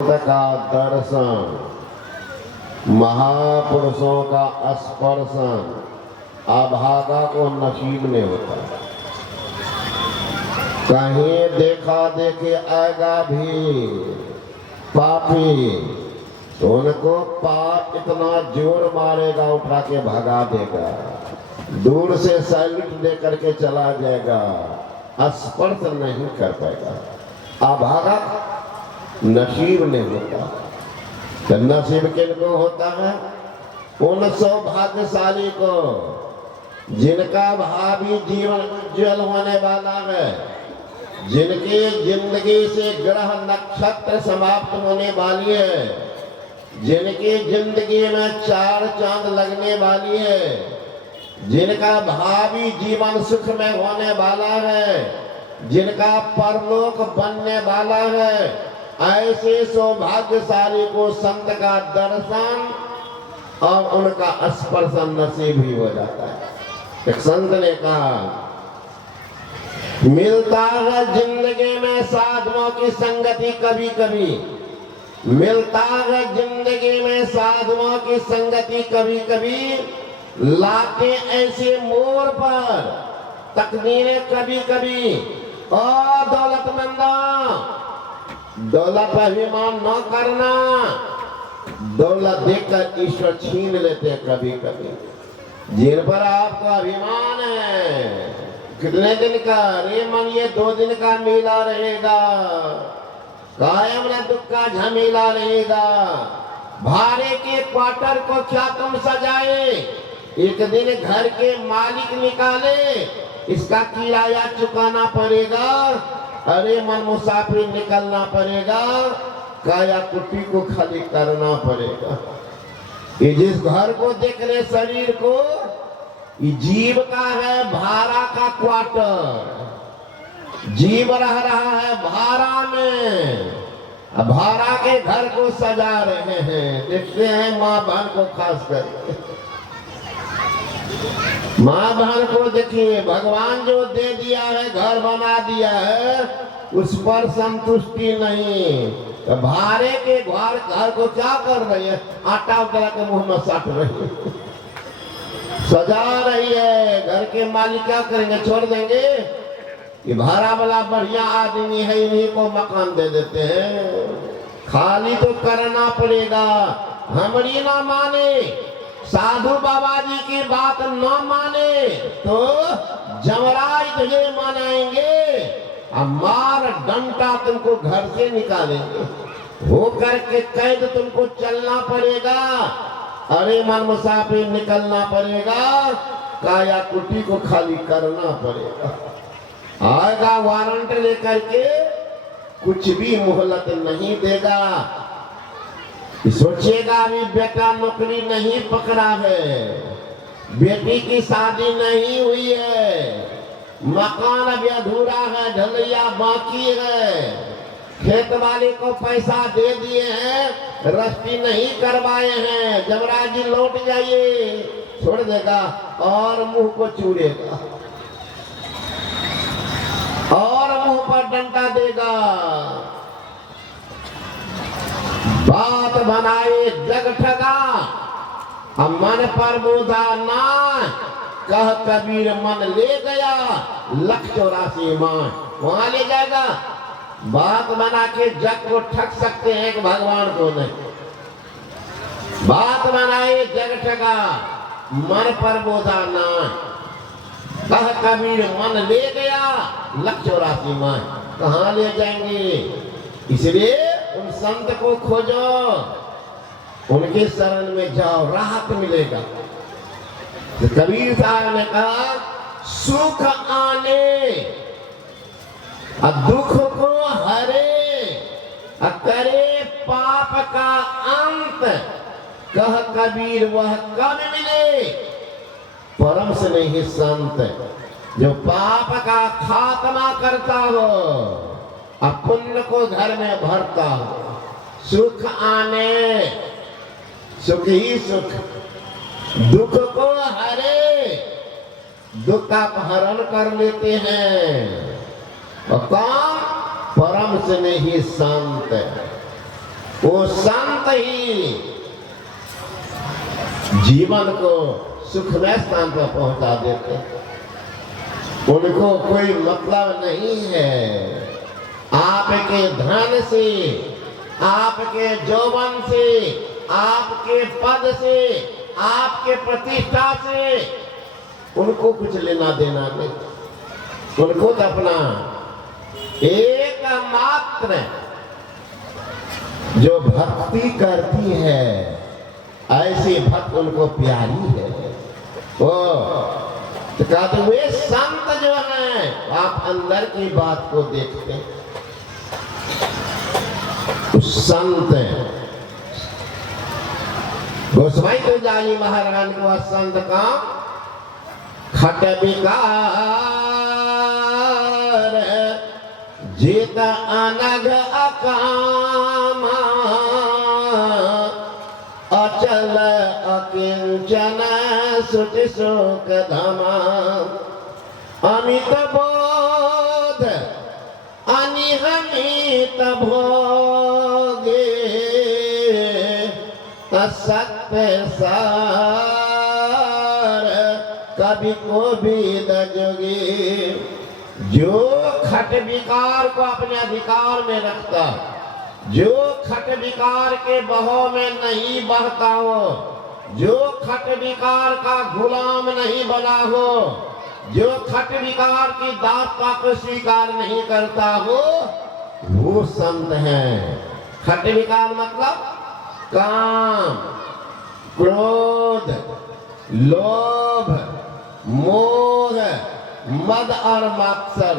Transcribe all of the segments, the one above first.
का दर्शन, महापुरुषों का स्पर्शन अभागा को नसीब नहीं होता। कहीं देखा देखे आएगा भी पापी तो उनको पाप इतना जोर मारेगा, उठा के भगा देगा, दूर से सैल्यूट दे करके चला जाएगा, स्पर्श नहीं कर पाएगा। अभागा नसीब नहीं होता। तो नसीब किनको होता है? उन सौभाग्यशाली को जिनका भावी जीवन उज्जवल होने वाला है, जिनकी जिंदगी से ग्रह नक्षत्र समाप्त होने वाली है, जिनकी जिंदगी में 4 चांद लगने वाली है, जिनका भावी जीवन सुख में होने वाला है, जिनका परलोक बनने वाला है, ऐसे सौभाग्यशाली को संत का दर्शन और उनका स्पर्शन नसीब ही हो जाता है। एक संत ने कहा, मिलता है जिंदगी में साधुओं की संगति कभी कभी, मिलता है जिंदगी में साधुओं की संगति कभी कभी, लाते ऐसे मोड़ पर तकदीरें कभी कभी। और दौलतमंदा, दौलत पर अभिमान न करना, दौलत देखकर ईश्वर छीन लेते हैं कभी कभी। जिन पर आपका अभिमान है, कितने दिन का? रे मन ये 2 दिन का मेला रहेगा, कायम न दुख का झमेला रहेगा। भाड़े के क्वार्टर को क्या तुम सजाए, एक दिन घर के मालिक निकाले, इसका किराया चुकाना पड़ेगा। अरे मन मुसाफिर निकलना पड़ेगा, काया कुटी को खाली करना पड़ेगा। ये जिस घर को देख रहे शरीर को, ये जीव का है भाड़ा का क्वार्टर, जीव रह रहा है भाड़ा में, भाड़ा के घर को सजा रहे हैं। देखते हैं माँ बहन को, खास कर माँ बहन को देखिए, भगवान जो दे दिया है, घर बना दिया है, उस पर संतुष्टि नहीं। तो भाड़े के घर को क्या कर रही है? आटा उतरा के मुंह में साट रही है, सजा रही है। घर के मालिक क्या करेंगे? छोड़ देंगे? कि भाड़ा वाला बढ़िया आदमी है, इन्हीं को मकान दे देते हैं। खाली तो करना पड़ेगा। हमारी ना माने, साधु बाबा जी की बात न माने तो जमराज तुझे मनाएंगे, मार डंटा तुमको घर से निकालेंगे, हो करके कैद तुमको चलना पड़ेगा। अरे मन मुसाफिर निकलना पड़ेगा, काया कुटी को खाली करना पड़ेगा। आएगा वारंट लेकर के, कुछ भी मोहलत नहीं देगा। सोचेगा अभी बेटा नौकरी नहीं पकड़ा है, बेटी की शादी नहीं हुई है, मकान अभी अधूरा है, ढलैया बाकी है, खेत वाले को पैसा दे दिए हैं, रस्ती नहीं करवाए हैं, जमराज जी लौट जाइए, छोड़ देगा और मुंह को चूड़ेगा और मुंह पर डंडा देगा। बात बनाए जग ठगा, मन पर बोझा ना, कह कबीर मन ले गया 184 मान। वहां ले जाएगा। बात बना के जग को ठग सकते हैं कि भगवान को नहीं। बात बनाए जग ठगा, मन पर बोझा ना, कह कबीर मन ले गया 184 मान। कहाँ ले जाएंगे? इसलिए उन संत को खोजो, उनके शरण में जाओ, राहत मिलेगा। तो कबीर साहब ने कहा, सुख आने दुख को हरे, करे पाप का अंत, कह कबीर वह कब मिले, परम से नहीं संत, जो पाप का खात्मा करता हो, पुण्य को घर में भरता हो। सुख आने, सुख ही सुख, दुख को हरे, दुख का अपहरण कर लेते हैं। और काम परम से नहीं संत। वो संत ही जीवन को सुखमय स्थान पर पहुंचा देते। उनको कोई मतलब नहीं है आपके धन से, आपके यौवन से, आपके पद से, आपके प्रतिष्ठा से उनको कुछ लेना देना नहीं। उनको तो अपना एकमात्र जो भक्ति करती है ऐसी भक्त उनको प्यारी है। वो तो कहते वे संत जो हैं आप अंदर की बात को देखते हैं। संत गोस्वामी तुलजानी महाराज को संत का खट विकार जीत अनग अकामा अचल अकिंचन सुचि शोक धमा अमित बोध अनिहमित भोगे सत्य सार कभी को भी जोगी। जो खट विकार को अपने अधिकार में रखता, जो खट विकार के बहाव में नहीं बहता हो, जो खट विकार का गुलाम नहीं बना हो, जो खट विकार की दास्ता को स्वीकार नहीं करता हो, वो संत है। खट विकार मतलब काम, क्रोध, लोभ, मोह, मद और मत्सर,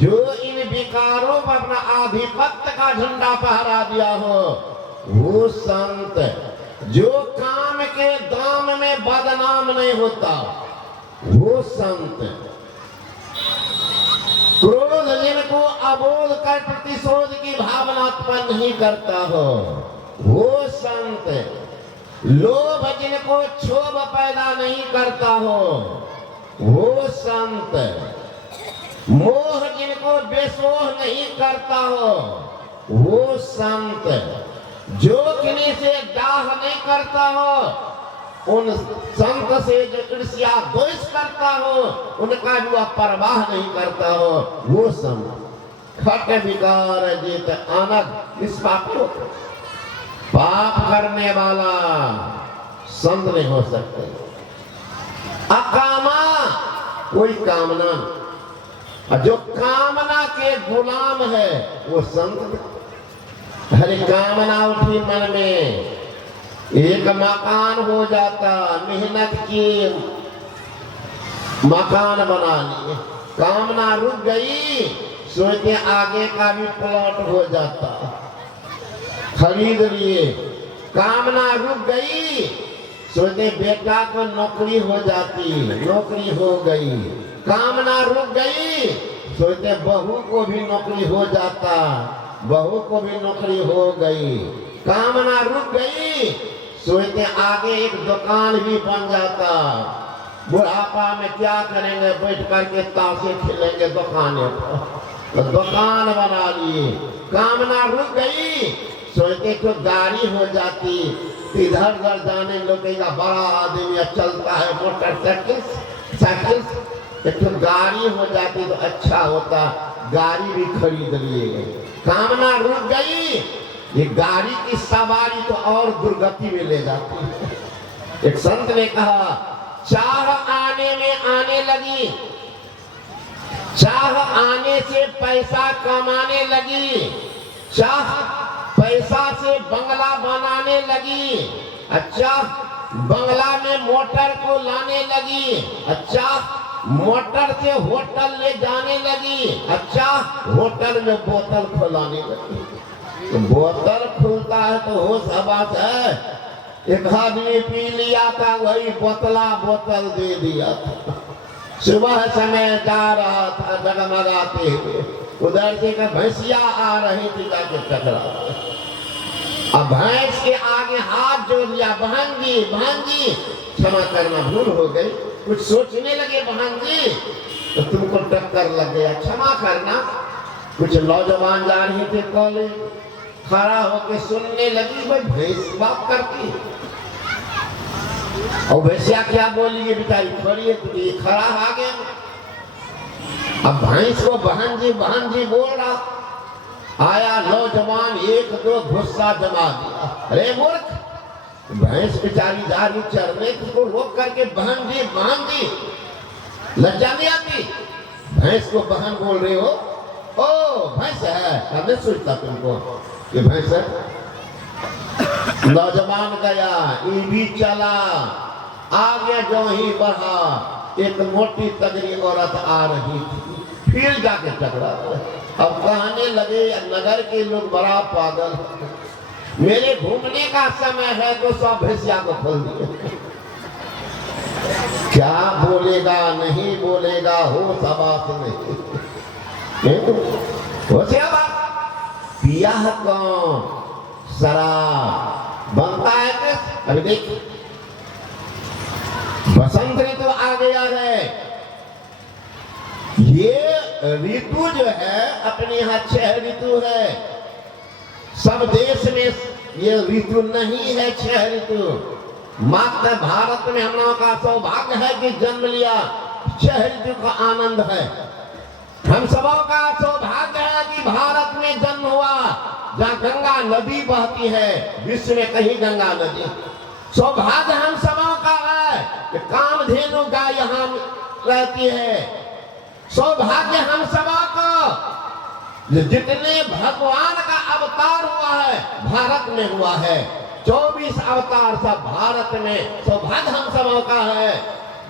जो इन विकारों पर अपना आधिपत्य का झंडा फहरा दिया हो वो संत। जो काम के दाम में बदनाम नहीं होता वो संत। क्रोध जिनको अबोध कर प्रतिशोध की भावना उत्पन्न नहीं करता हो वो संत। लोभ जिनको क्षोभ पैदा नहीं करता हो वो संत। मोह जिनको बेसोह नहीं करता हो वो संत। जो किन्हीं से डाह नहीं करता हो उन संत से जो ईर्ष्या द्वेष करता हो उनका भी वह परवाह नहीं करता हो वो संत। खट विकार जीत आनंद निष्पापी हो। पाप करने वाला संत नहीं हो सकते। अकामा कोई कामना नहीं। और जो कामना के गुलाम है वो संत। हरे कामना उठी मन में, एक मकान हो जाता, मेहनत की मकान बना लिए, कामना रुक गई, सोचते आगे का भी प्लॉट हो जाता, खरीद लिए। कामना रुक गई, सोचते बेटा को नौकरी हो जाती, नौकरी हो गई। कामना रुक गई, सोचते बहू को भी नौकरी हो जाता, बहू को भी नौकरी हो गई। कामना रुक गई, सोचते आगे एक दुकान भी बन जाता। बुढ़ापा में क्या करेंगे, बैठ करके ताशे खेलेंगे दुकाने पर, तो दुकान बना लिए। कामना रुक गई, सोचते तो गाड़ी हो जाती, इधर उधर जाने लगेगा, बड़ा आदमी चलता है मोटरसाइकिल साइकिल, एक तो गाड़ी हो जाती तो अच्छा होता, गाड़ी भी खरीद लिए। कामना रुक गई, ये गाड़ी की सवारी तो और दुर्गति में ले जाती है। एक संत ने कहा चाह आने में आने लगी, चाह आने से पैसा कमाने लगी, चाह पैसा से बंगला बनाने लगी, अच्छा बंगला में मोटर को लाने लगी, अच्छा मोटर से होटल ले जाने लगी, अच्छा होटल में बोतल खुलाने लगी। तो बोतल खुलता है तो होश हवास है। एक आदमी पी लिया था, वही बोतल दे दिया था। सुबह समय जा रहा था डगमगाते हुए, उधर से एक भैंसिया आ रही थी, जाके टकरा। अब भैंस के आगे हाथ जोड़ लिया, बहन जी क्षमा करना, भूल हो गई। कुछ सोचने लगे बहन जी तो तुमको टक्कर लग गया, क्षमा करना। कुछ नौजवान जा रहे थे कॉलेज, खड़ा होके सुनने लगी, भाई भैंस बात करती है। और भैंसिया क्या बोली, ये बेचारी खड़ी है, तुझे खड़ा आ गया। अब भैंस को बहन जी बोल रहा। आया नौजवान, एक दो गुस्सा जमा दिया। अरे मूर्ख, भैंस बेचारी जा रही चरने, उसको रोक करके बहन जी, लज्जा नहीं आती? भैंस को बहन बोल रहे हो? ओ भैंस है, हमने सोचता तुमको कि भैंस है। नौजवान गया, ये भी चला, आगे जो ही बढ़ा, एक मोटी तगड़ी औरत आ रही थी, फिर जाके टकरा। अब कहने लगे नगर के लोग बड़ा पागल, मेरे घूमने का समय है तो सब भैंसिया को खोल दिए। क्या बोलेगा नहीं बोलेगा, हो सबात नहीं हो बात। पिया कौन शराब बनता है कि अभी देख, बसंत ऋतु आ गया है। ये ऋतु जो है अपने यहाँ 6 ऋतु है। सब देश में ये ऋतु नहीं है 6 ऋतु। मात्र भारत में हम लोगों का सौभाग्य है कि जन्म लिया, 6 ऋतु का आनंद है। हम सबों का सौभाग्य है कि भारत में जन्म हुआ, जहाँ गंगा नदी बहती है, विश्व में कहीं गंगा नदी। सौभाग्य हम सबों का है कि कामधेनु गाय यहाँ रहती है। सौभाग्य हम सबों को, जितने भगवान का अवतार हुआ है भारत में हुआ है, 24 अवतार सब भारत में। सौभाग्य हम सबों का है।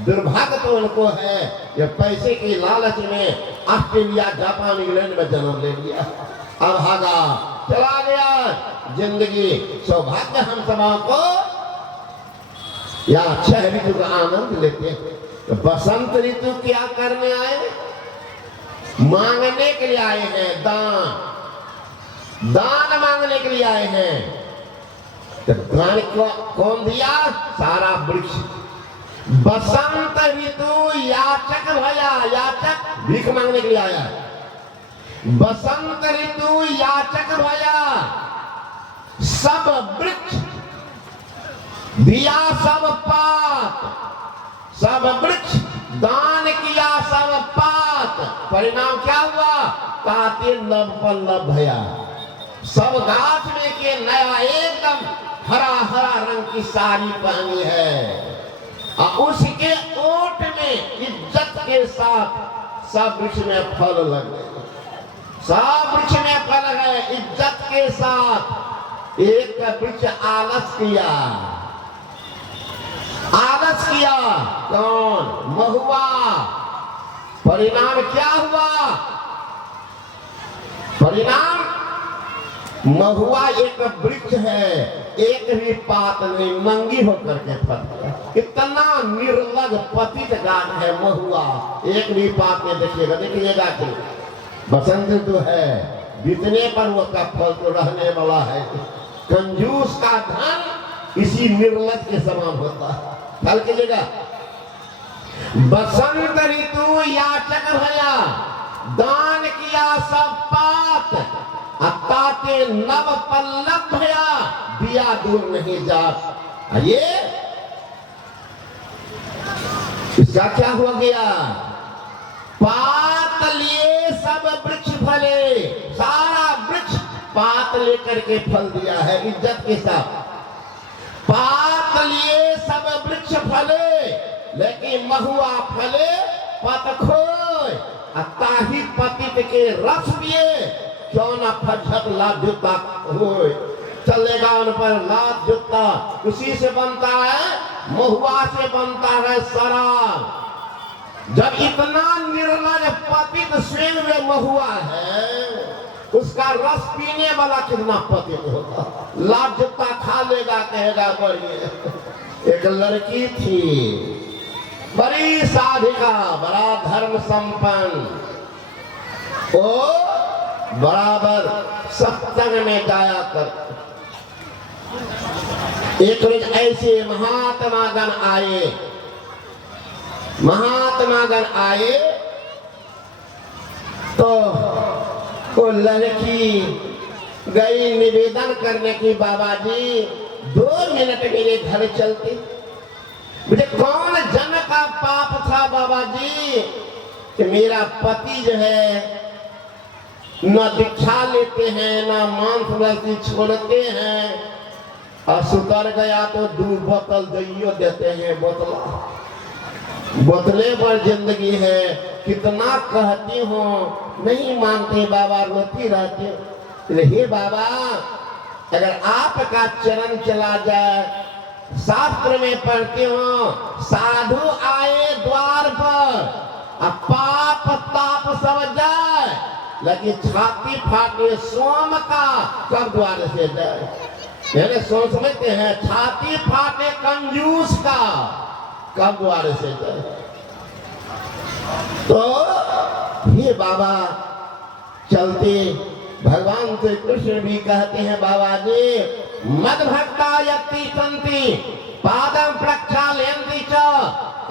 दुर्भाग्य तो उनको है ये पैसे के लालच में ऑस्ट्रेलिया, जापान, इंग्लैंड में जन्म ले लिया, अब भागा चला गया जिंदगी। सौभाग्य हम सबों को या 6 ऋतु का आनंद लेते हैं। तो बसंत ऋतु क्या करने आए? मांगने के लिए आए हैं, दान मांगने के लिए आए हैं। तो दान कौन दिया? सारा वृक्ष। बसंत ऋतु याचक भया, याचक भीख मांगने के लिए आया। बसंत ऋतु याचक भया, सब वृक्ष दिया, सब पात, सब वृक्ष दान किया, सब पात। परिणाम क्या हुआ? ताते नव पल्लव भया, सब गाछ में के नया एकदम हरा हरा रंग की साड़ी पहनी है, और उसके ओट में इज्जत के साथ सब वृक्ष में फल लगे। सब वृक्ष में फल है इज्जत के साथ। एक वृक्ष आलस किया, आलस किया। कौन? महुआ। परिणाम क्या हुआ? परिणाम, महुआ एक वृक्ष है, एक भी पात नहीं, नंगी होकर के फलता। कितना निर्लज पतित गान है महुआ, एक भी पात नहीं। देखिएगा कि बसंत ऋतु है, बीतने पर वो का फल तो रहने वाला है। कंजूस का धन इसी निर्लज के समान होता है। फल कीजिएगा। बसंत ऋतु याचक भया, दान किया सब पात, ताते नव पल्लव भया, दिया दूर नहीं जात। ये इसका क्या हो गया? पात लिए सब वृक्ष फले। सारा वृक्ष पात लेकर के फल दिया है इज्जत के साथ। पात लिए सब वृक्ष फले, लेकिन महुआ फले पत खोय। ताही पतित के रस पिए, क्यों न फजत लात जूता होए। चलेगा उन पर लात जूता, उसी से बनता है, महुआ से बनता है शराब। जब इतना निर्लज पतित स्वयं में महुआ है, उसका रस पीने वाला कितना पतित होगा। लात जूता खा लेगा, कहेगा बढ़िए। एक लड़की थी, बड़ी साधिका, बड़ा धर्म संपन्न, वो बराबर सत्संग में जाया कर। एक रोज ऐसे महात्मागण आए, महात्मागण आए तो वो लड़की गई निवेदन करने की, बाबा जी 2 मिनट मेरे घर चलते। मुझे कौन जन्म का पाप था बाबा जी कि मेरा पति जो है न दीक्षा लेते हैं, न मांस रस्सी छोड़ते हैं, और सुतर गया तो 2 बोतल दइयो देते हैं। बोतले पर जिंदगी है, कितना कहती हूँ नहीं मानते बाबा, रोती रहती हूँ। हे बाबा, अगर आपका चरण चला जाए, शास्त्र में पढ़ते हो साधु आए द्वार पर, अब पाप ताप सब जाए, लेकिन छाती फाटे सोम का कब द्वार से जाए। सोच समझते हैं, छाती फाटे कंजूस का कब द्वार से जाए। तो हे बाबा चलते भगवान श्री कृष्ण भी कहते हैं, बाबा जी मद भक्ता यति संति पादम प्रक्षालयन्ति च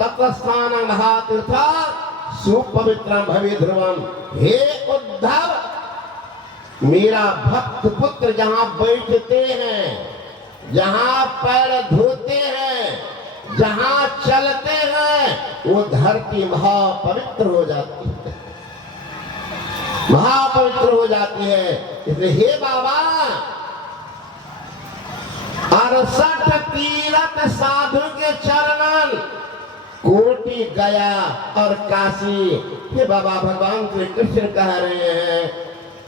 तत्स्थानं महातीर्थ सुपवित्रं भवे ध्रुवम। हे उद्धव, मेरा भक्त पुत्र जहां बैठते हैं, जहां पैर धोते हैं, जहां चलते हैं, वो धरती महापवित्र हो जाती है, महापवित्र हो जाती है। इसलिए हे बाबा, 68 तीर्थ साधु के चरणन, कोटि गया और काशी। हे बाबा, भगवान श्री कृष्ण कह रहे हैं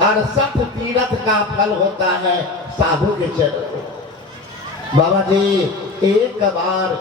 68 तीर्थ का फल होता है साधु के चरण। बाबा जी एक बार